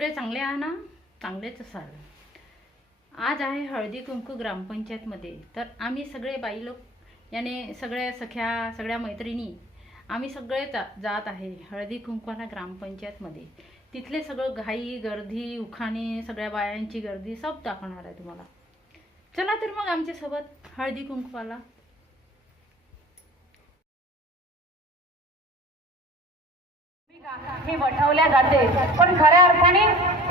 सगळे चांगले आहात ना? चांगलेच असाल. आज आहे हळदी कुंकू ग्रामपंचायतमध्ये. तर आम्ही सगळे बाई लोक याने सगळ्या सख्या सगळ्या मैत्रिणी आम्ही सगळे जात आहे हळदी कुंकवाला ग्रामपंचायतमध्ये. तिथले सगळं घाई गर्दी उखाणे सगळ्या बायांची गर्दी सब दाखवणार आहे तुम्हाला. चला तर मग आमच्यासोबत हळदी कुंकवाला. ही वठवल्या जाते, पण खऱ्या अर्थाने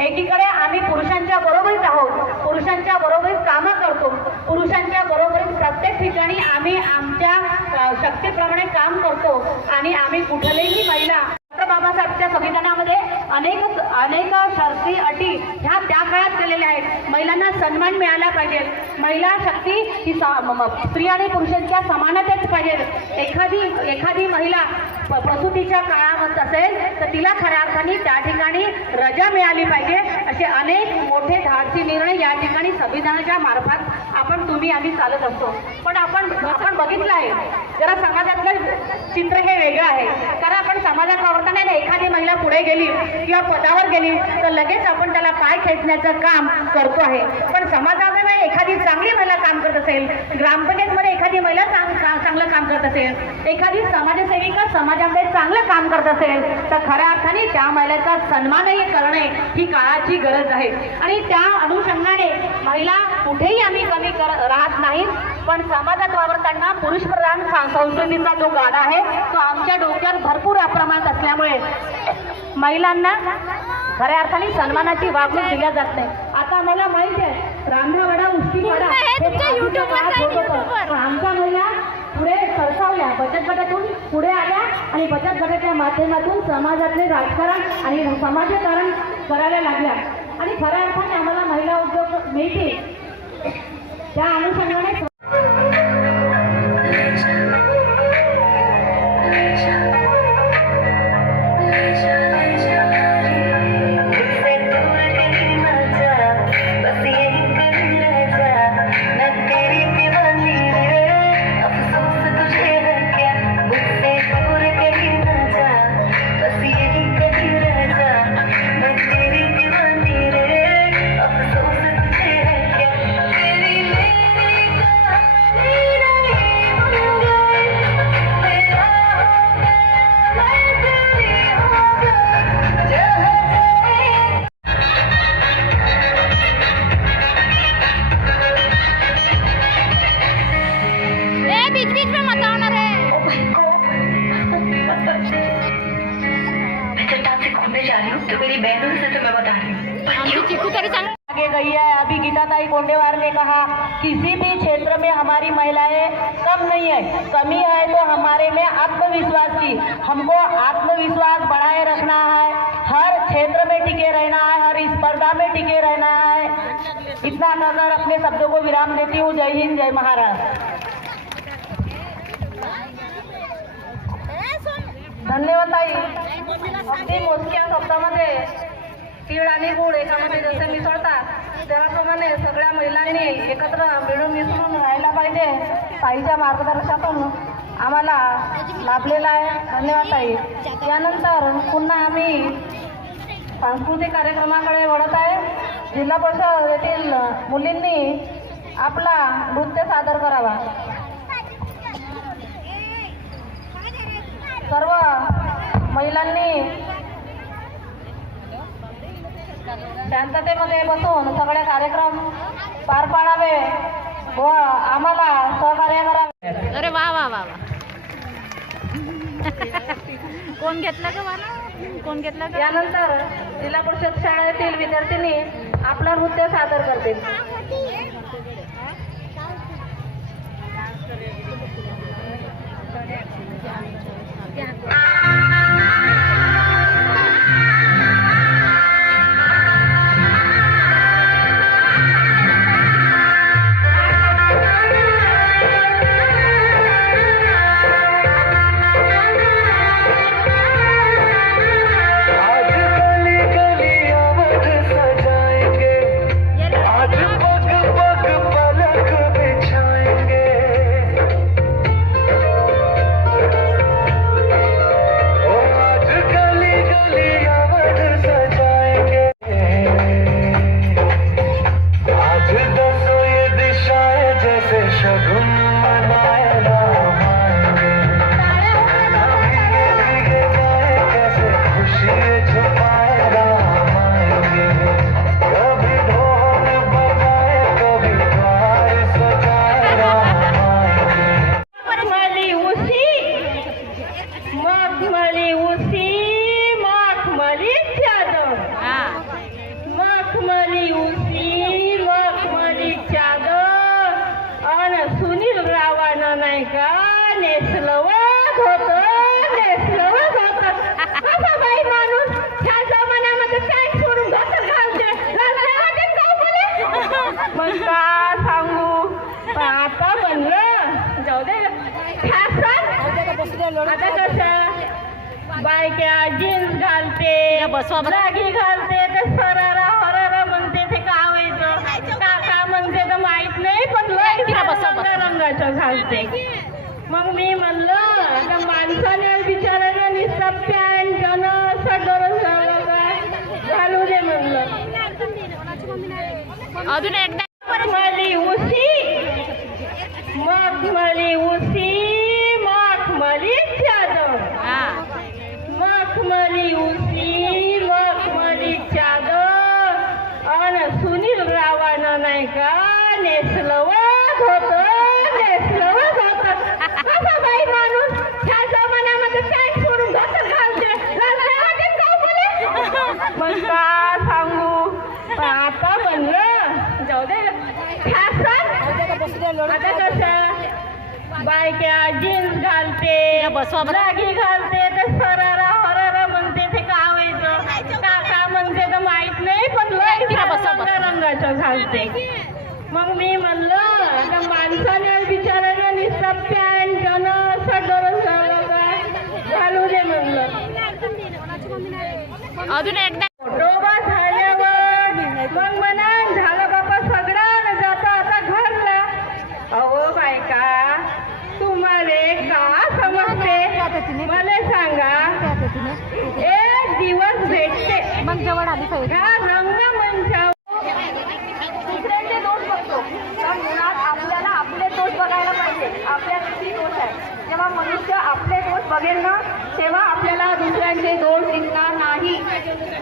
एकीकडे आम्ही पुरुषांच्या बरोबरीत आहोत, पुरुषांच्या बरोबरीत कामं करतो, पुरुषांच्या बरोबरीत प्रत्येक ठिकाणी आम्ही आमच्या शक्तीप्रमाणे काम करतो आणि आम्ही कुठलेही महिला बाबासाहेबच्या संविधानामध्ये अनेक शर्ती अटी ह्या त्या काळात केलेल्या आहेत. महिलांना सन्मान मिळाला पाहिजे. महिला शक्ती ही स्त्री आणि पुरुषांच्या समानतेच पाहिजे. एखादी महिला प्रसूतीच्या काळामध्ये असेल तर तिला खऱ्या अर्थाने त्या ठिकाणी रजा मिळाली पाहिजे. असे अनेक मोठे धाडसी निर्णय या ठिकाणी संविधानाच्या मार्फत आम्ही चालत असतो. पण आपण बघितलं आहे जरा समाजातलं चित्र हे वेगळं आहे. कारण आपण समाजात वावरताना एखादी महिला पुढे गेली किंवा पदावर गेली तर लगेच आपण त्याला पाय खेचण्याचं काम करतो आहे. पण समाजामध्ये एखादी चांगली महिला काम करत असेल, ग्रामपंचायतमध्ये एखादी महिला चांगलं काम करत असेल, एखादी समाजसेविका समाजामध्ये चांगलं काम करत असेल तर खऱ्या अर्थाने त्या महिलेचा सन्मानही करणे ही काळाची गरज आहे. आणि त्या अनुषंगाने महिला कुठेही आम्ही कमी राहत नाही. पण समाजात वावरताना पुरुष प्रधान संस्कृतीचा जो गाडा आहे तो आमच्या डोक्यात भरपूर प्रमाणात असल्यामुळे महिलांना खऱ्या अर्थाने सन्मानाची वागणूक दिल्या जात नाही. आता मला माहिती आहे रांधावाडा उष्टीवाडा आमच्या महिला पुढे सरसावल्या, बचत गटातून पुढे आल्या आणि बचत गटाच्या माध्यमातून समाजातले राजकारण आणि समाजकारण करायला लागल्या आणि खऱ्या अर्थाने आम्हाला महिला उद्योग मिळतील. त्या अनुषंगाने आगे गई है. अभी गीताताई गोंडेवार ने कहा किसी भी क्षेत्र में हमारी महिलाएं कम नहीं है, कमी है तो हमारे में आत्मविश्वास की. हमको आत्मविश्वास बढ़ाए रखना है, हर क्षेत्र में टिके रहना है, हर स्पर्धा में टिके रहना है. इतना कहकर अपने शब्दों को विराम देती हूँ. जय हिंद, जय महाराष्ट्र. धन्यवाद ताई. अगदी मोजक्या शब्दामध्ये तीळ आणि गुळ एकामध्ये जसे मिसळतात त्याप्रमाणे सगळ्या महिलांनी एकत्र मिळून मिसळून राहायला पाहिजे. ताईच्या मार्गदर्शनातून आम्हाला लाभलेला आहे. धन्यवाद ताई. यानंतर पुन्हा आम्ही सांस्कृतिक कार्यक्रमाकडे वळत आहे. जिल्हा परिषद येथील मुलींनी आपला नृत्य सादर करावा. सर्व महिलांनी शांततेमध्ये बसून सगळे कार्यक्रम पार पाडावे व आम्हाला सहकार्य करावे. अरे वा वा वा वा. कोण घेतला का वाला? कोण घेतला? यानंतर जिल्हा परिषद शाळेतील विद्यार्थिनी आपलं नृत्य सादर करतील. आज नाही का नेसलवत होत असा बाई माणूस ह्या जमान्यामध्ये पॅन्ट सोडून धोतर घालते वाटेल का बोले मग का सांगू पण आता बनलं जाऊ दे फॅशन आता कसं बायक्या जीन्स घालते रागी घालते ते सरारा हरारा म्हणते ते का व्हायचं का म्हणते तर माहित नाही पण रंगाचं घालते मग मी म्हणलं त्या माणसाने बिचाराने नुसता पॅन्ट घालू दे म्हणलं अजून एकदा मखमली उसी मखमली चादर मखमली चादर अन सुनील रावानं नाही का नेसलवत होत असा बाई माणूस ह्या जमान्यामध्ये पॅन्ट सोडून धोतर घालते वाटेल का बोले मग का सांगू पण आता बनलं जाऊ दे फॅशन आता कसं बायक्या जीन्स घालते रागी घालते ते सरारा हरारा म्हणते ते का व्हायचं का म्हणते तर माहित नाही पण रंगाचं घालते मग मी म्हणलं त्या माणसाने बिचाराने नुसता पॅन्ट घालू दे म्हणलं अजून एकदा डोबा झाल्यावर मग म्हणा झालं बाबा सगळं जाता आता घरला अहो बायका तुम्हाला का समजते मला सांगा एक दिवस भेटते मग जवळ आली पाहिजे ह्या रंगमंचावर दुसऱ्यांचे दोष बघतो तर मुळात आपल्याला आपले दोष बघायला पाहिजे आपल्यात किती दोष आहे जेव्हा मनुष्य आपले दोष बघेल ना तेव्हा आपल्याला दुसऱ्यांचे दोष दिसणार नाही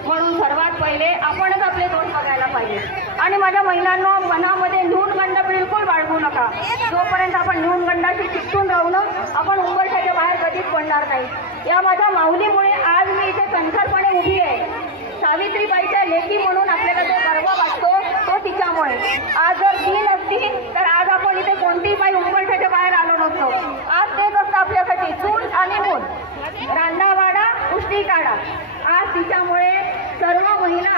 म्हणून सर्वात पहिले आपणच आपले दोष बघायला पाहिजे आणि माझ्या महिलांना मनामध्ये न्यूनगंड बिलकुल बाळगू नका जोपर्यंत आपण न्यूनगंडाशी चिकटून राहू ना आपण उंबरठ्याच्या बाहेर कधीच पडणार नाही या माझ्या माऊलीमुळे आज मी इथे कणखरपणे उभी आहे सावित्रीबाईच्या लेकी म्हणून आपल्याला जो गर्व वाटतो तो तिच्यामुळे आज जर ती नसती तर आज आपण इथे कोणतीही बाई उंबरठ्याच्या बाहेर आलो नसतो आज तेच असतं आपल्यासाठी चूल आणि मूल रांडावाडा कुस्ती काढा आज तिच्यामुळे सर्व महिला